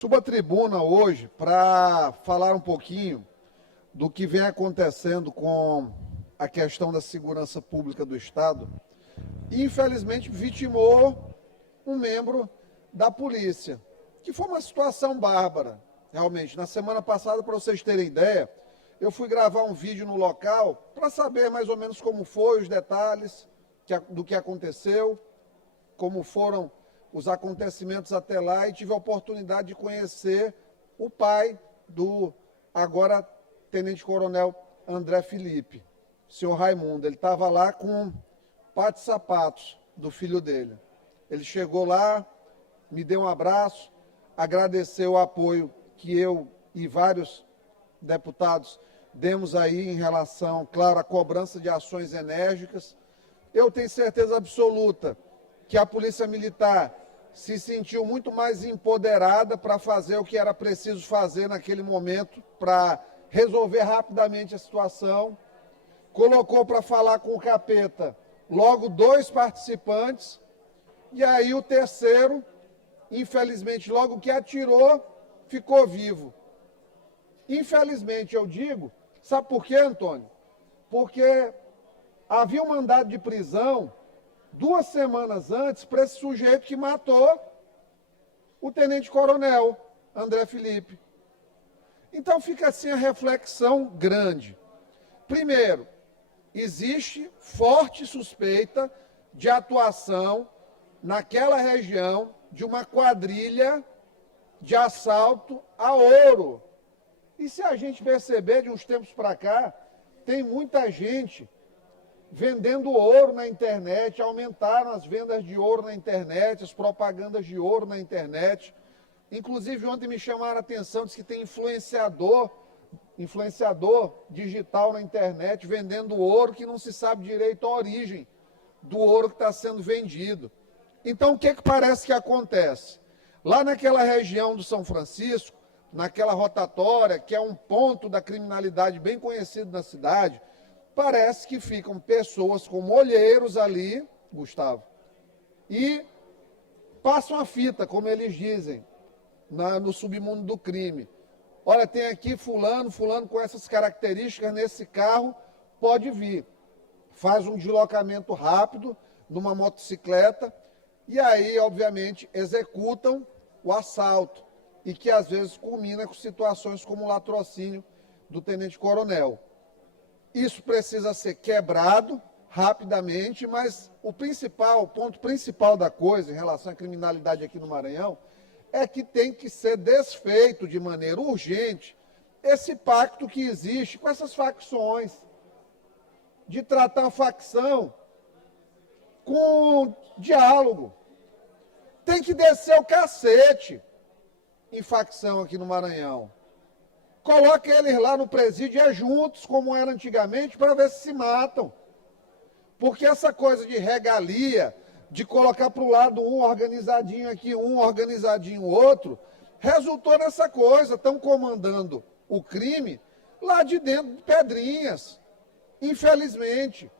Subo à tribuna hoje para falar um pouquinho do que vem acontecendo com a questão da segurança pública do Estado. E, infelizmente, vitimou um membro da polícia, que foi uma situação bárbara, realmente. Na semana passada, para vocês terem ideia, eu fui gravar um vídeo no local para saber mais ou menos como foi os detalhes do que aconteceu, como foram os acontecimentos até lá, e tive a oportunidade de conhecer o pai do agora tenente-coronel André Felipe, o senhor Raimundo. Ele estava lá com um par de sapatos do filho dele. Ele chegou lá, me deu um abraço, agradeceu o apoio que eu e vários deputados demos aí em relação, claro, à cobrança de ações enérgicas. Eu tenho certeza absoluta que a Polícia Militar se sentiu muito mais empoderada para fazer o que era preciso fazer naquele momento, para resolver rapidamente a situação. Colocou para falar com o capeta logo 2 participantes, e aí o terceiro, infelizmente, logo que atirou, ficou vivo. Infelizmente, eu digo, sabe por quê, Antônio? Porque havia um mandado de prisão 2 semanas antes para esse sujeito que matou o tenente-coronel André Felipe. Então fica assim a reflexão grande. Primeiro, existe forte suspeita de atuação naquela região de uma quadrilha de assalto a ouro. E se a gente perceber, de uns tempos para cá, tem muita gente vendendo ouro na internet, aumentaram as vendas de ouro na internet, as propagandas de ouro na internet. Inclusive, ontem me chamaram a atenção, diz que tem influenciador digital na internet vendendo ouro que não se sabe direito a origem do ouro que está sendo vendido. Então, o que parece que acontece? Lá naquela região do São Francisco, naquela rotatória, que é um ponto da criminalidade bem conhecido na cidade, parece que ficam pessoas com olheiros ali, Gustavo, e passam a fita, como eles dizem, no submundo do crime. Olha, tem aqui fulano com essas características nesse carro, pode vir. Faz um deslocamento rápido numa motocicleta e aí, obviamente, executam o assalto, e que às vezes culmina com situações como o latrocínio do tenente-coronel. Isso precisa ser quebrado rapidamente, mas o ponto principal da coisa em relação à criminalidade aqui no Maranhão é que tem que ser desfeito de maneira urgente esse pacto que existe com essas facções, de tratar a facção com diálogo. Tem que descer o cacete em facção aqui no Maranhão. Coloca eles lá no presídio juntos, como era antigamente, para ver se matam. Porque essa coisa de regalia, de colocar para o lado um organizadinho aqui, um organizadinho outro, resultou nessa coisa. Estão comandando o crime lá de dentro de Pedrinhas, infelizmente.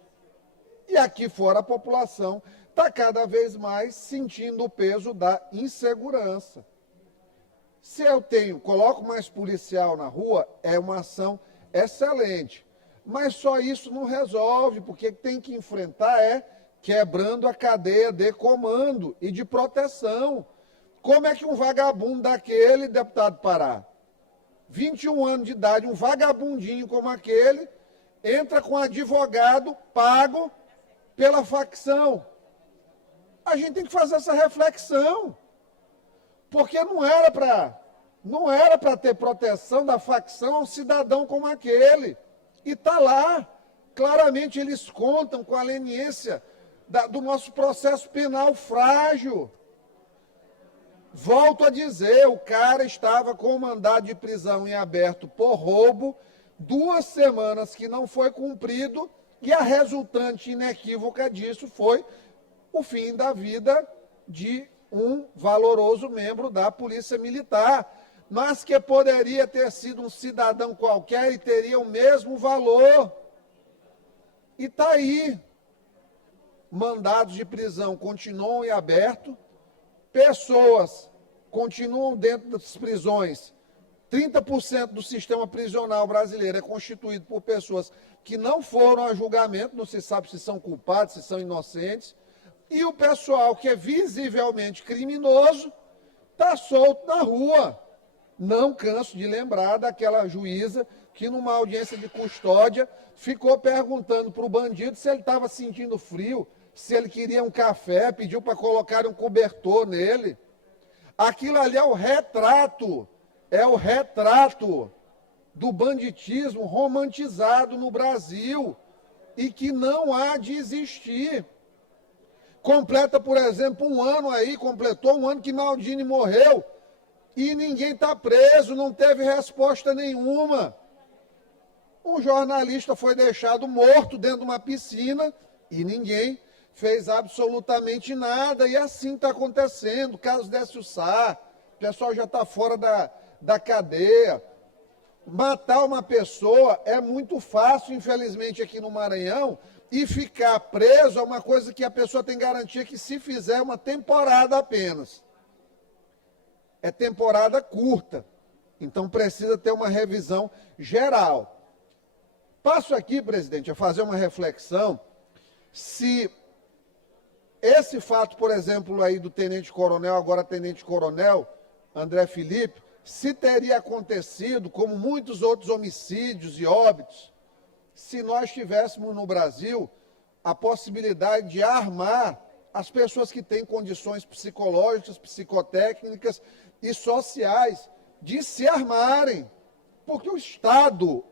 E aqui fora a população está cada vez mais sentindo o peso da insegurança. Se eu coloco mais policial na rua, é uma ação excelente. Mas só isso não resolve, porque tem que enfrentar quebrando a cadeia de comando e de proteção. Como é que um vagabundo daquele, deputado Pará, 21 anos de idade, um vagabundinho como aquele, entra com advogado pago pela facção? A gente tem que fazer essa reflexão. Porque não era para ter proteção da facção a um cidadão como aquele. E está lá. Claramente eles contam com a leniência do nosso processo penal frágil. Volto a dizer, o cara estava com mandado de prisão em aberto por roubo, 2 semanas que não foi cumprido, e a resultante inequívoca disso foi o fim da vida de um valoroso membro da Polícia Militar, mas que poderia ter sido um cidadão qualquer e teria o mesmo valor. E está aí. Mandados de prisão continuam em aberto, pessoas continuam dentro das prisões. 30% do sistema prisional brasileiro é constituído por pessoas que não foram a julgamento, não se sabe se são culpados, se são inocentes, e o pessoal que é visivelmente criminoso está solto na rua. Não canso de lembrar daquela juíza que, numa audiência de custódia, ficou perguntando para o bandido se ele estava sentindo frio, se ele queria um café, pediu para colocar um cobertor nele. Aquilo ali é o retrato do banditismo romantizado no Brasil e que não há de existir. Completa, por exemplo, completou um ano que Maldini morreu e ninguém está preso, não teve resposta nenhuma. Um jornalista foi deixado morto dentro de uma piscina e ninguém fez absolutamente nada. E assim está acontecendo. O caso Décio Sá, o pessoal já está fora da cadeia. Matar uma pessoa é muito fácil, infelizmente, aqui no Maranhão, e ficar preso é uma coisa que a pessoa tem garantia que, se fizer, uma temporada apenas. É temporada curta. Então, precisa ter uma revisão geral. Passo aqui, presidente, a fazer uma reflexão se esse fato, por exemplo, aí do tenente-coronel, agora tenente-coronel, André Felipe, se teria acontecido, como muitos outros homicídios e óbitos, se nós tivéssemos no Brasil a possibilidade de armar as pessoas que têm condições psicológicas, psicotécnicas e sociais de se armarem. Porque o Estado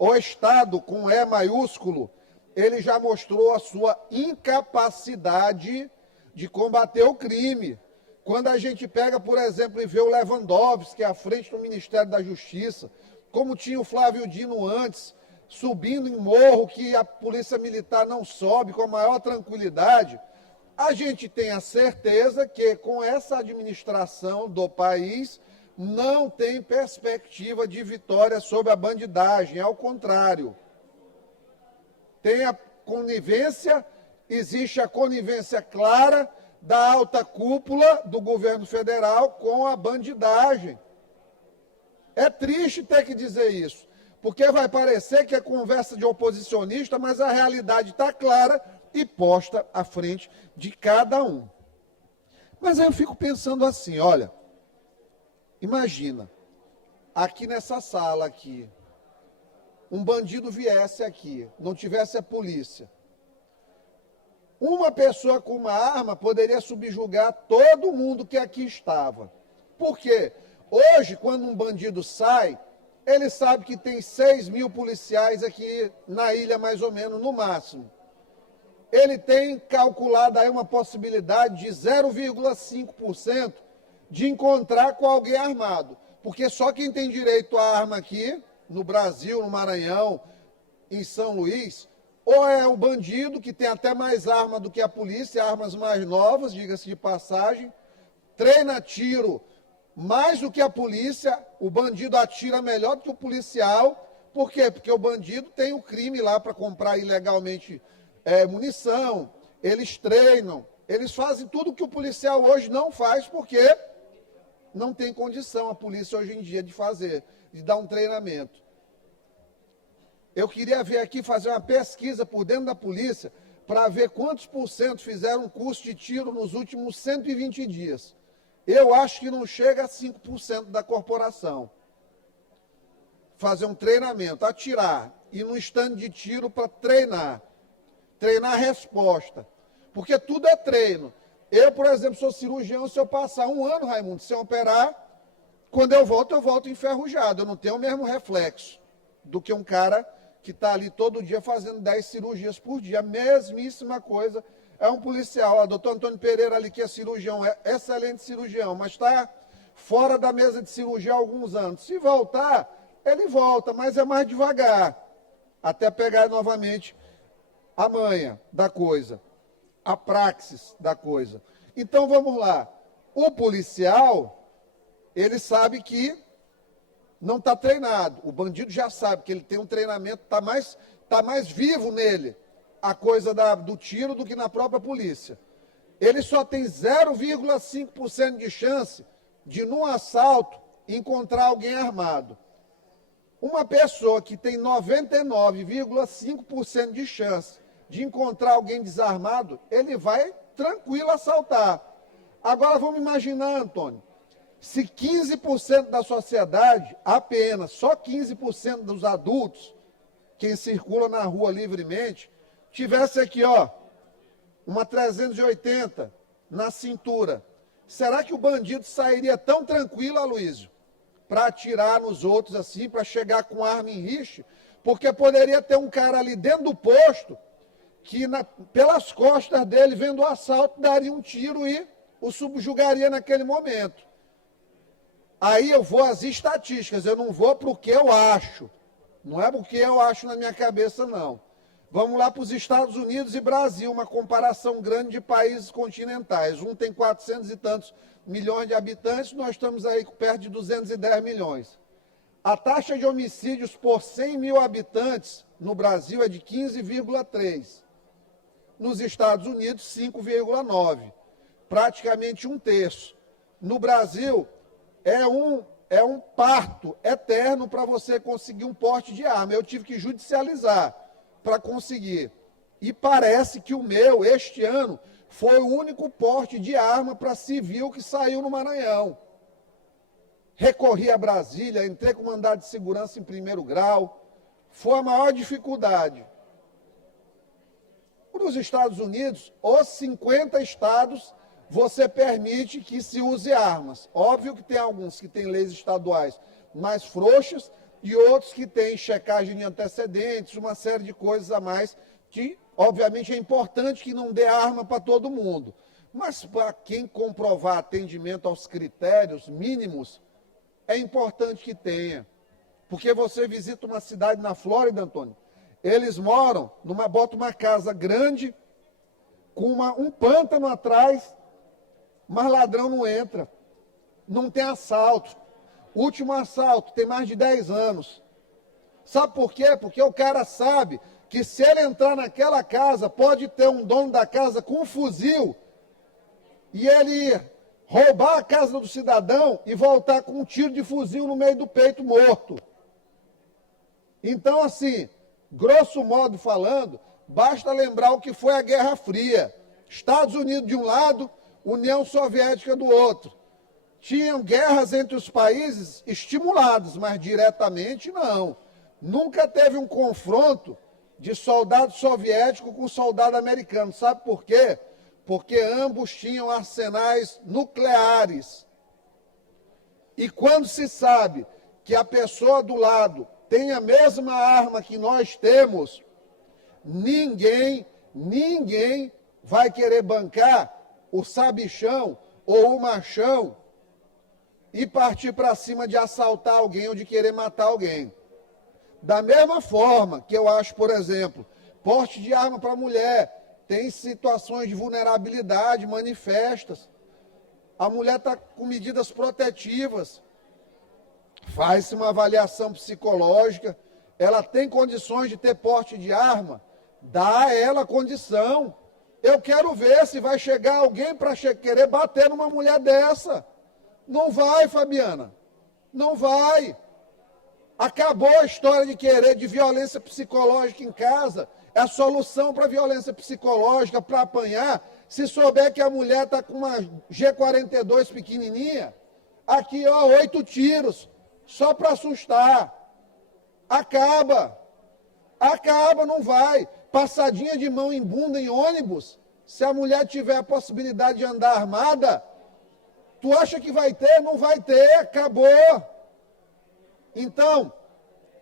com E maiúsculo, ele já mostrou a sua incapacidade de combater o crime. Quando a gente pega, por exemplo, e vê o Lewandowski à frente do Ministério da Justiça, como tinha o Flávio Dino antes, subindo em morro que a Polícia Militar não sobe com a maior tranquilidade, a gente tem a certeza que com essa administração do país não tem perspectiva de vitória sobre a bandidagem, ao contrário. Tem a conivência, existe a conivência clara da alta cúpula do governo federal com a bandidagem. É triste ter que dizer isso, porque vai parecer que é conversa de oposicionista, mas a realidade está clara e posta à frente de cada um. Mas aí eu fico pensando assim, olha, imagina, aqui nessa sala aqui, um bandido viesse aqui, não tivesse a polícia. Uma pessoa com uma arma poderia subjugar todo mundo que aqui estava. Por quê? Hoje, quando um bandido sai, ele sabe que tem 6 mil policiais aqui na ilha, mais ou menos, no máximo. Ele tem calculado aí uma possibilidade de 0,5% de encontrar com alguém armado. Porque só quem tem direito à arma aqui, no Brasil, no Maranhão, em São Luís, ou é o bandido, que tem até mais arma do que a polícia, armas mais novas, diga-se de passagem, treina tiro mais do que a polícia, o bandido atira melhor do que o policial. Por quê? Porque o bandido tem o crime lá para comprar ilegalmente munição, eles treinam, eles fazem tudo que o policial hoje não faz, porque não tem condição a polícia hoje em dia de fazer, de dar um treinamento. Eu queria ver aqui, fazer uma pesquisa por dentro da polícia, para ver quantos por cento fizeram um curso de tiro nos últimos 120 dias. Eu acho que não chega a 5% da corporação. Fazer um treinamento, atirar, ir num stand de tiro para treinar a resposta. Porque tudo é treino. Eu, por exemplo, sou cirurgião, se eu passar um ano, Raimundo, sem operar, quando eu volto enferrujado. Eu não tenho o mesmo reflexo do que um cara que está ali todo dia fazendo 10 cirurgias por dia. A mesmíssima coisa é um policial. O doutor Antônio Pereira ali, que é cirurgião, é excelente cirurgião, mas está fora da mesa de cirurgia há alguns anos. Se voltar, ele volta, mas é mais devagar, até pegar novamente a manha da coisa, a praxis da coisa. Então, vamos lá. O policial, ele sabe que não está treinado. O bandido já sabe que ele tem um treinamento, está mais vivo nele a coisa do tiro do que na própria polícia. Ele só tem 0,5% de chance de, num assalto, encontrar alguém armado. Uma pessoa que tem 99,5% de chance de encontrar alguém desarmado, ele vai tranquilo assaltar. Agora vamos imaginar, Antônio, se 15% da sociedade, apenas, só 15% dos adultos, quem circula na rua livremente, tivesse aqui, ó, uma 380 na cintura, será que o bandido sairia tão tranquilo, Aloysio, para atirar nos outros assim, para chegar com arma em riche? Porque poderia ter um cara ali dentro do posto que pelas costas dele, vendo o assalto, daria um tiro e o subjugaria naquele momento. Aí eu vou às estatísticas, eu não vou para o que eu acho. Não é porque eu acho na minha cabeça, não. Vamos lá para os Estados Unidos e Brasil, uma comparação grande de países continentais. Um tem 400 e tantos milhões de habitantes, nós estamos aí perto de 210 milhões. A taxa de homicídios por 100 mil habitantes no Brasil é de 15,3. Nos Estados Unidos, 5,9. Praticamente um terço. No Brasil, é um parto eterno para você conseguir um porte de arma. Eu tive que judicializar para conseguir. E parece que o meu, este ano, foi o único porte de arma para civil que saiu no Maranhão. Recorri a Brasília, entrei com mandado de segurança em primeiro grau. Foi a maior dificuldade. Nos Estados Unidos, os 50 estados, você permite que se use armas. Óbvio que tem alguns que têm leis estaduais mais frouxas e outros que têm checagem de antecedentes, uma série de coisas a mais que, obviamente, é importante que não dê arma para todo mundo. Mas para quem comprovar atendimento aos critérios mínimos, é importante que tenha. Porque você visita uma cidade na Flórida, Antônio, eles moram bota uma casa grande, com um pântano atrás, mas ladrão não entra. Não tem assalto. Último assalto, tem mais de 10 anos. Sabe por quê? Porque o cara sabe que se ele entrar naquela casa, pode ter um dono da casa com um fuzil e ele ir roubar a casa do cidadão e voltar com um tiro de fuzil no meio do peito morto. Então, assim, grosso modo falando, basta lembrar o que foi a Guerra Fria. Estados Unidos de um lado, União Soviética do outro. Tinham guerras entre os países estimulados, mas diretamente não. Nunca teve um confronto de soldado soviético com soldado americano. Sabe por quê? Porque ambos tinham arsenais nucleares. E quando se sabe que a pessoa do lado tem a mesma arma que nós temos, ninguém vai querer bancar o sabichão ou o machão e partir para cima de assaltar alguém ou de querer matar alguém. Da mesma forma que eu acho, por exemplo, porte de arma para mulher, tem situações de vulnerabilidade manifestas. A mulher está com medidas protetivas, faz-se uma avaliação psicológica, ela tem condições de ter porte de arma, dá a ela condição. Eu quero ver se vai chegar alguém para querer bater numa mulher dessa. Não vai, Fabiana. Não vai. Acabou a história de querer de violência psicológica em casa. É a solução para violência psicológica, para apanhar. Se souber que a mulher está com uma G42 pequenininha, aqui, ó, 8 tiros, só para assustar. Acaba, não vai. Passadinha de mão em bunda em ônibus, se a mulher tiver a possibilidade de andar armada, tu acha que vai ter? Não vai ter, acabou. Então,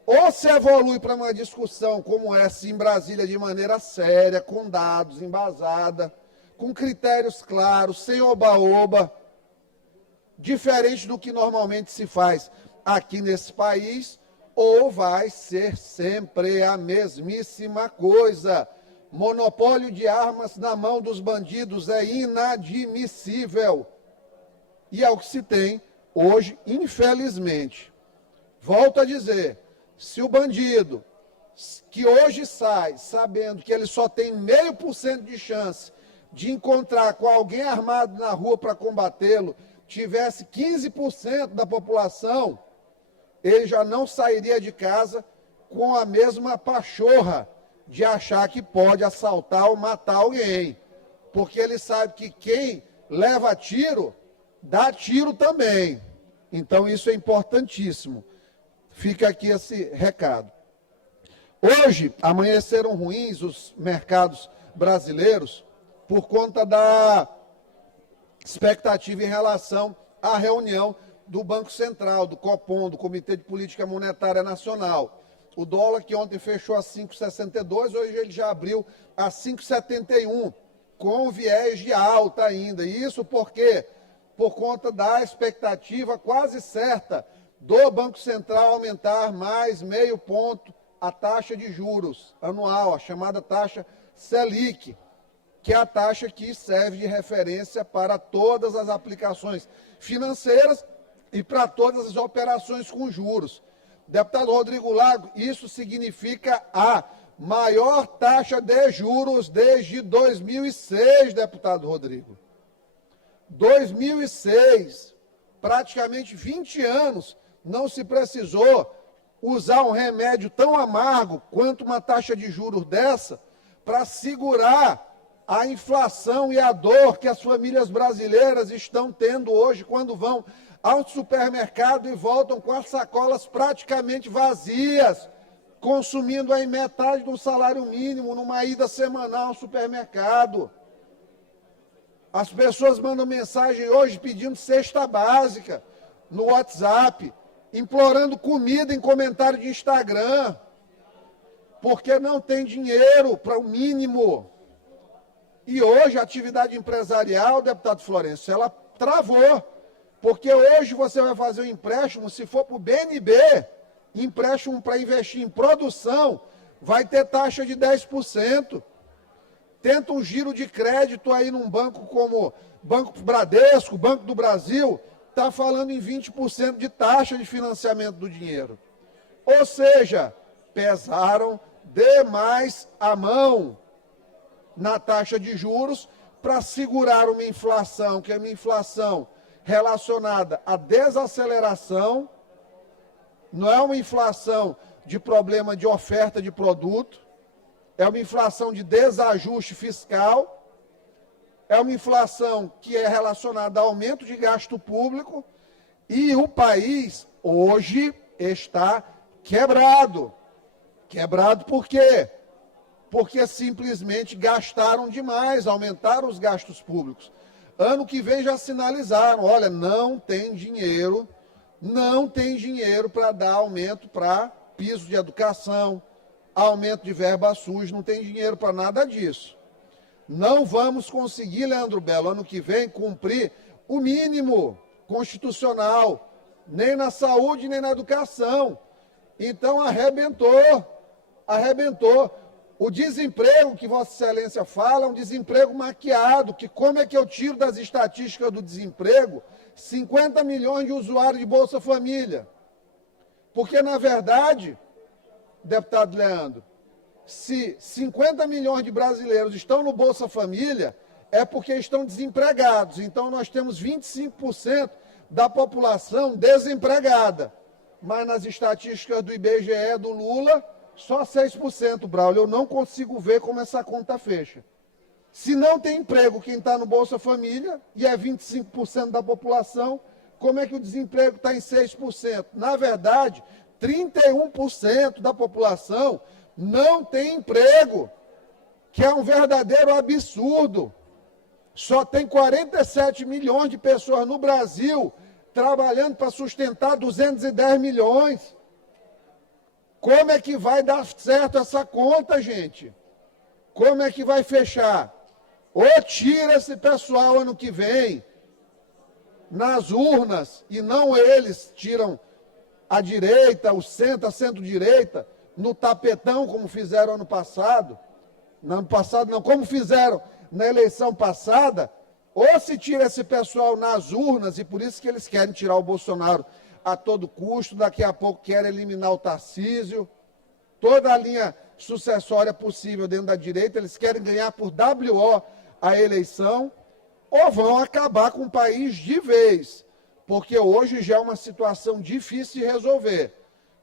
ou se evolui para uma discussão como essa em Brasília de maneira séria, com dados, embasada, com critérios claros, sem oba-oba, diferente do que normalmente se faz aqui nesse país, ou vai ser sempre a mesmíssima coisa. Monopólio de armas na mão dos bandidos é inadmissível. E é o que se tem hoje, infelizmente. Volto a dizer, se o bandido que hoje sai sabendo que ele só tem 0,5% de chance de encontrar com alguém armado na rua para combatê-lo, tivesse 15% da população, ele já não sairia de casa com a mesma pachorra de achar que pode assaltar ou matar alguém. Porque ele sabe que quem leva tiro, dá tiro também. Então isso é importantíssimo. Fica aqui esse recado. Hoje, amanheceram ruins os mercados brasileiros por conta da expectativa em relação à reunião do Banco Central, do Copom, do Comitê de Política Monetária Nacional. O dólar, que ontem fechou a 5,62, hoje ele já abriu a 5,71, com viés de alta ainda. E isso por quê? Por conta da expectativa quase certa do Banco Central aumentar mais meio ponto a taxa de juros anual, a chamada taxa Selic, que é a taxa que serve de referência para todas as aplicações financeiras e para todas as operações com juros. Deputado Rodrigo Lago, isso significa a maior taxa de juros desde 2006, deputado Rodrigo. 2006, praticamente 20 anos, não se precisou usar um remédio tão amargo quanto uma taxa de juros dessa para segurar a inflação e a dor que as famílias brasileiras estão tendo hoje quando vão ao supermercado e voltam com as sacolas praticamente vazias, consumindo aí metade do salário mínimo numa ida semanal ao supermercado. As pessoas mandam mensagem hoje pedindo cesta básica no WhatsApp, implorando comida em comentário de Instagram, porque não tem dinheiro para o mínimo. E hoje a atividade empresarial, deputado Florencio, ela travou, porque hoje você vai fazer um empréstimo, se for para o BNB, empréstimo para investir em produção, vai ter taxa de 10%. Tenta um giro de crédito aí num banco como Banco Bradesco, Banco do Brasil, está falando em 20% de taxa de financiamento do dinheiro. Ou seja, pesaram demais a mão na taxa de juros para segurar uma inflação, que é uma inflação relacionada à desaceleração, não é uma inflação de problema de oferta de produto, é uma inflação de desajuste fiscal, é uma inflação que é relacionada a aumento de gasto público e o país hoje está quebrado. Quebrado por quê? Porque simplesmente gastaram demais, aumentaram os gastos públicos. Ano que vem já sinalizaram, olha, não tem dinheiro para dar aumento para piso de educação, aumento de verba SUS, não tem dinheiro para nada disso. Não vamos conseguir, Leandro Belo, ano que vem, cumprir o mínimo constitucional, nem na saúde, nem na educação. Então, arrebentou. O desemprego que Vossa Excelência fala é um desemprego maquiado, que como é que eu tiro das estatísticas do desemprego 50 milhões de usuários de Bolsa Família? Porque, na verdade, deputado Leandro, se 50 milhões de brasileiros estão no Bolsa Família, é porque estão desempregados. Então, nós temos 25% da população desempregada. Mas nas estatísticas do IBGE, do Lula, só 6%, Braulio. Eu não consigo ver como essa conta fecha. Se não tem emprego quem está no Bolsa Família, e é 25% da população, como é que o desemprego está em 6%? Na verdade, 31% da população não tem emprego, que é um verdadeiro absurdo. Só tem 47 milhões de pessoas no Brasil trabalhando para sustentar 210 milhões. Como é que vai dar certo essa conta, gente? Como é que vai fechar? Ou tira esse pessoal ano que vem nas urnas, e não eles tiram a direita, o centro, a centro-direita, no tapetão, como fizeram ano passado. No ano passado não, como fizeram na eleição passada, ou se tira esse pessoal nas urnas, e por isso que eles querem tirar o Bolsonaro a todo custo, daqui a pouco querem eliminar o Tarcísio, toda a linha sucessória possível dentro da direita, eles querem ganhar por WO a eleição, ou vão acabar com o país de vez. porque hoje já é uma situação difícil de resolver.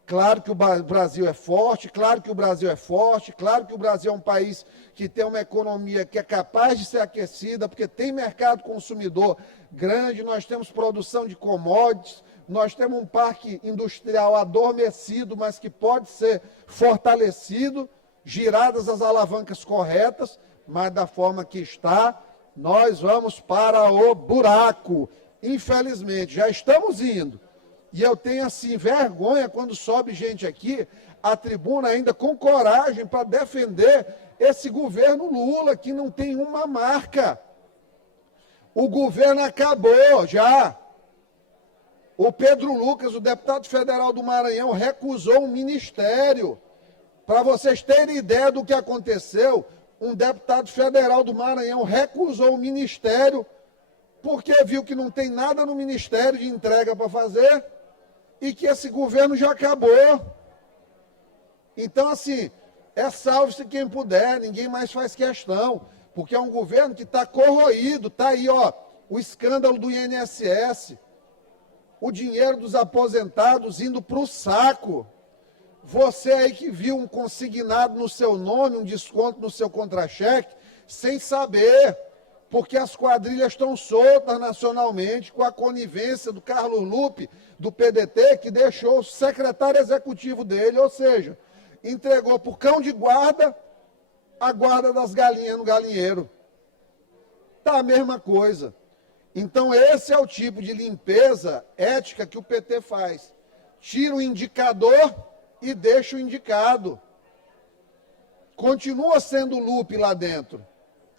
Claro que o Brasil é forte, claro que o Brasil é forte, claro que o Brasil é um país que tem uma economia que é capaz de ser aquecida, porque tem mercado consumidor grande, nós temos produção de commodities, nós temos um parque industrial adormecido, mas que pode ser fortalecido, giradas as alavancas corretas, mas da forma que está, nós vamos para o buraco. Infelizmente, já estamos indo. E eu tenho, assim, vergonha quando sobe gente aqui, à tribuna ainda com coragem para defender esse governo Lula, que não tem uma marca. O governo acabou já. O Pedro Lucas, o deputado federal do Maranhão, recusou um ministério. Para vocês terem ideia do que aconteceu, um deputado federal do Maranhão recusou o ministério porque viu que não tem nada no ministério de entrega para fazer e que esse governo já acabou. Então, assim, salve-se quem puder, ninguém mais faz questão, porque é um governo que está corroído, está aí, ó, o escândalo do INSS, o dinheiro dos aposentados indo para o saco. Você aí que viu um consignado no seu nome, um desconto no seu contra-cheque, sem saber, porque as quadrilhas estão soltas nacionalmente, com a conivência do Carlos Lupe, do PDT, que deixou o secretário executivo dele, ou seja, entregou para o cão de guarda a guarda das galinhas no galinheiro. Está a mesma coisa. Então, esse é o tipo de limpeza ética que o PT faz. Tira o indicador e deixa o indicado. Continua sendo Lupe lá dentro.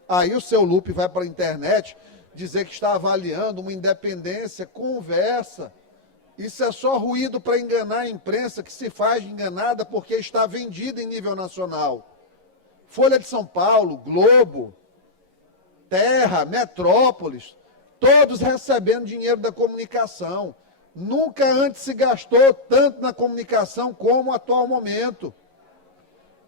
Aí o seu Lupe vai para a internet dizer que está avaliando uma independência, conversa. Isso é só ruído para enganar a imprensa, que se faz de enganada porque está vendida em nível nacional. Folha de São Paulo, Globo, Terra, Metrópolis, todos recebendo dinheiro da comunicação. Nunca antes se gastou tanto na comunicação como no atual momento.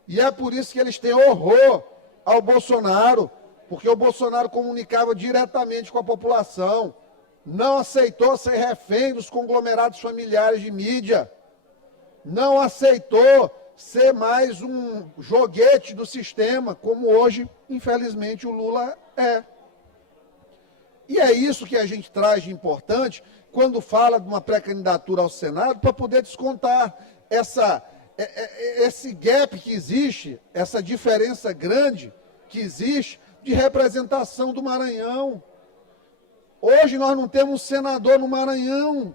E é por isso que eles têm horror ao Bolsonaro, porque o Bolsonaro comunicava diretamente com a população, não aceitou ser refém dos conglomerados familiares de mídia, não aceitou ser mais um joguete do sistema, como hoje, infelizmente, o Lula é. E é isso que a gente traz de importante quando fala de uma pré-candidatura ao Senado, para poder descontar esse gap que existe, essa diferença grande que existe de representação do Maranhão. Hoje nós não temos um senador no Maranhão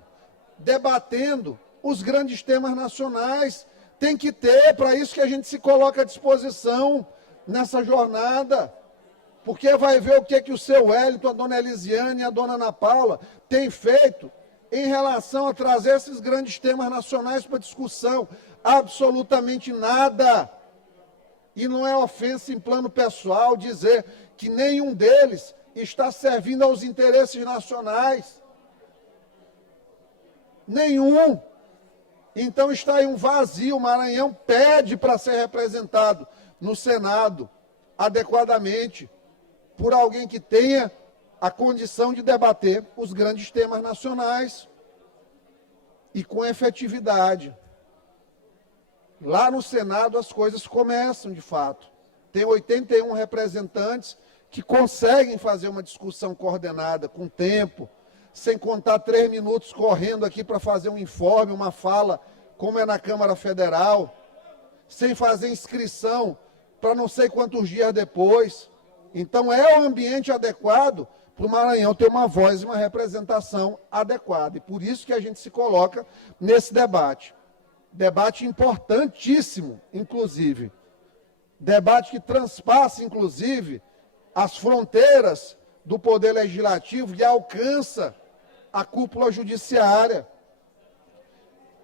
debatendo os grandes temas nacionais. Tem que ter, para isso que a gente se coloca à disposição nessa jornada. Porque vai ver o que o seu Wellington, a dona Elisiane e a dona Ana Paula têm feito em relação a trazer esses grandes temas nacionais para discussão. Absolutamente nada. E não é ofensa em plano pessoal dizer que nenhum deles está servindo aos interesses nacionais. Nenhum. Então está aí um vazio. O Maranhão pede para ser representado no Senado adequadamente por alguém que tenha a condição de debater os grandes temas nacionais e com efetividade. Lá no Senado as coisas começam, de fato. Tem 81 representantes que conseguem fazer uma discussão coordenada, com tempo, sem contar 3 minutos correndo aqui para fazer um informe, uma fala, como é na Câmara Federal, sem fazer inscrição para não sei quantos dias depois. Então é o ambiente adequado para o Maranhão ter uma voz e uma representação adequada. E por isso que a gente se coloca nesse debate. Debate importantíssimo, inclusive. Debate que transpassa, inclusive, as fronteiras do Poder Legislativo e alcança a cúpula judiciária.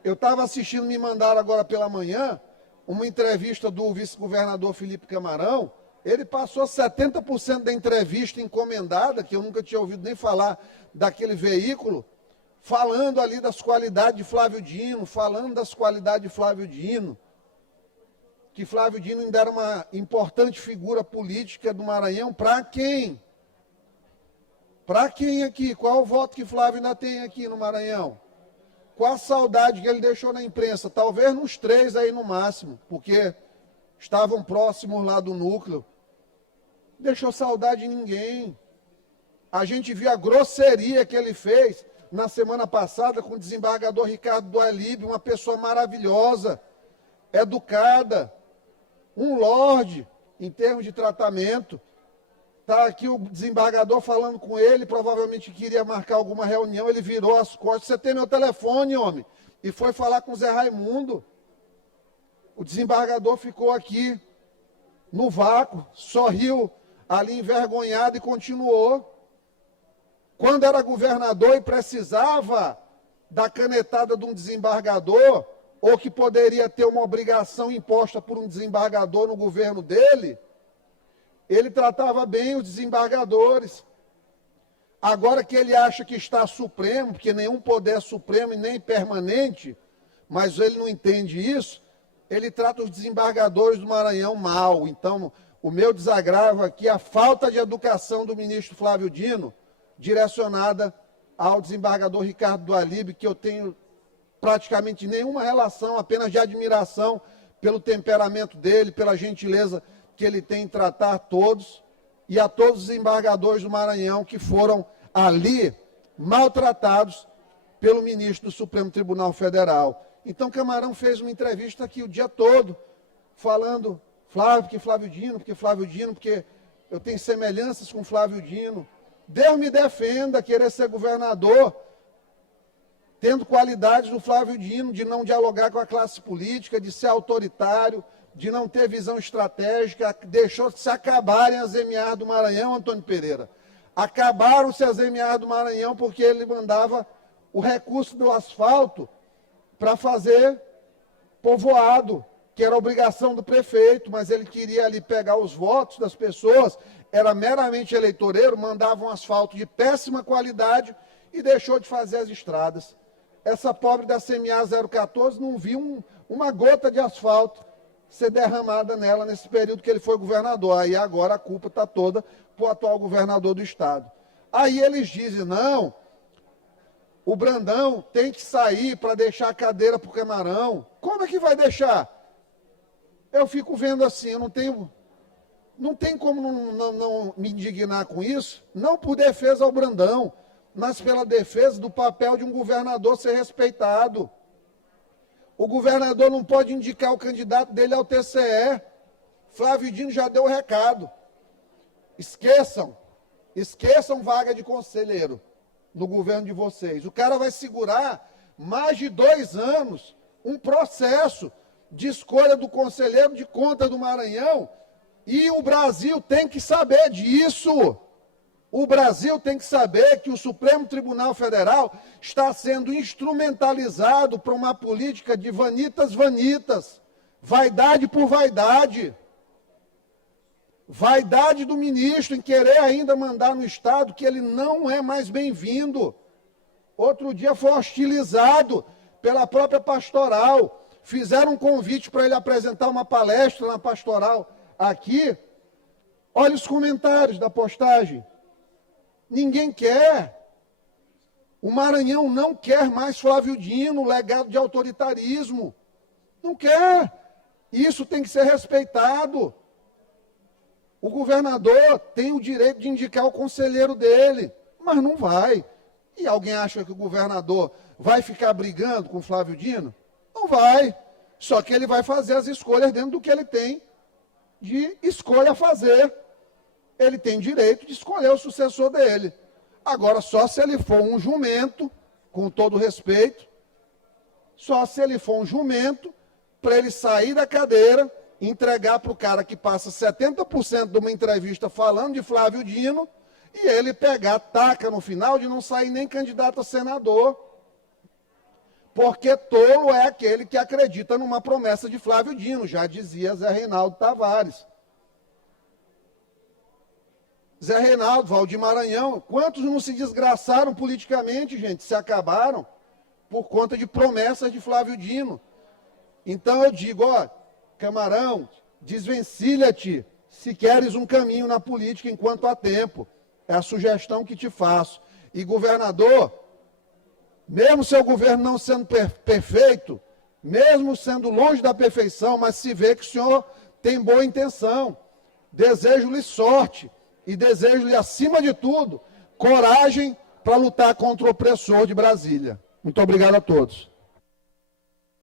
Eu estava assistindo, me mandaram agora pela manhã, uma entrevista do vice-governador Felipe Camarão. Ele passou 70% da entrevista encomendada, que eu nunca tinha ouvido nem falar daquele veículo, falando ali das qualidades de Flávio Dino, que Flávio Dino ainda era uma importante figura política do Maranhão, para quem? Para quem aqui? Qual o voto que Flávio ainda tem aqui no Maranhão? Qual a saudade que ele deixou na imprensa? Talvez nos 3 aí no máximo, porque estavam próximos lá do núcleo. Deixou saudade de ninguém. A gente viu a grosseria que ele fez na semana passada com o desembargador Ricardo Dualib, uma pessoa maravilhosa, educada, um lorde em termos de tratamento. Está aqui o desembargador falando com ele, provavelmente queria marcar alguma reunião, ele virou as costas. Você tem meu telefone, homem? E foi falar com o Zé Raimundo. O desembargador ficou aqui no vácuo, sorriu ali envergonhado e continuou. Quando era governador e precisava da canetada de um desembargador, ou que poderia ter uma obrigação imposta por um desembargador no governo dele, ele tratava bem os desembargadores. Agora que ele acha que está supremo, porque nenhum poder é supremo e nem permanente, mas ele não entende isso, ele trata os desembargadores do Maranhão mal. Então, o meu desagravo aqui é a falta de educação do ministro Flávio Dino, direcionada ao desembargador Ricardo Dualib, que eu tenho praticamente nenhuma relação, apenas de admiração pelo temperamento dele, pela gentileza que ele tem em tratar todos, e a todos os desembargadores do Maranhão que foram ali maltratados pelo ministro do Supremo Tribunal Federal. Então, Camarão fez uma entrevista aqui o dia todo, falando porque Flávio Dino, porque eu tenho semelhanças com Flávio Dino. Deus me defenda querer ser governador, tendo qualidades do Flávio Dino, de não dialogar com a classe política, de ser autoritário, de não ter visão estratégica, deixou se acabarem as MA do Maranhão, Antônio Pereira. Acabaram-se as MA do Maranhão porque ele mandava o recurso do asfalto para fazer povoado, que era obrigação do prefeito, mas ele queria ali pegar os votos das pessoas, era meramente eleitoreiro, mandava um asfalto de péssima qualidade e deixou de fazer as estradas. Essa pobre da CMA 014 não viu uma gota de asfalto ser derramada nela nesse período que ele foi governador. Aí agora a culpa está toda para o atual governador do estado. Aí eles dizem, não, o Brandão tem que sair para deixar a cadeira para o Camarão. Como é que vai deixar? Eu fico vendo assim, eu não tem como não me indignar com isso, não por defesa ao Brandão, mas pela defesa do papel de um governador ser respeitado. O governador não pode indicar o candidato dele ao TCE. Flávio Dino já deu o recado. Esqueçam vaga de conselheiro no governo de vocês. O cara vai segurar mais de 2 anos um processo de escolha do conselheiro de conta do Maranhão, e o Brasil tem que saber disso. O Brasil tem que saber que o Supremo Tribunal Federal está sendo instrumentalizado para uma política de vanitas, vaidade por vaidade. Vaidade do ministro em querer ainda mandar no Estado que ele não é mais bem-vindo. Outro dia foi hostilizado pela própria pastoral. Fizeram um convite para ele apresentar uma palestra na pastoral aqui. Olha os comentários da postagem. Ninguém quer. O Maranhão não quer mais Flávio Dino, legado de autoritarismo. Não quer. Isso tem que ser respeitado. O governador tem o direito de indicar o conselheiro dele, mas não vai. E alguém acha que o governador vai ficar brigando com o Flávio Dino? Não vai. Só que ele vai fazer as escolhas dentro do que ele tem de escolha a fazer. Ele tem direito de escolher o sucessor dele. Agora, só se ele for um jumento, com todo respeito, só se ele for um jumento, para ele sair da cadeira, entregar para o cara que passa 70% de uma entrevista falando de Flávio Dino, e ele pegar, taca no final de não sair nem candidato a senador. Porque tolo é aquele que acredita numa promessa de Flávio Dino, já dizia Zé Reinaldo Tavares. Zé Reinaldo, Valdir Maranhão, quantos não se desgraçaram politicamente, gente, se acabaram por conta de promessas de Flávio Dino. Então eu digo, ó, Camarão, desvencilha-te se queres um caminho na política enquanto há tempo. É a sugestão que te faço. E, governador, mesmo seu governo não sendo perfeito, mesmo sendo longe da perfeição, mas se vê que o senhor tem boa intenção. Desejo-lhe sorte e desejo-lhe, acima de tudo, coragem para lutar contra o opressor de Brasília. Muito obrigado a todos.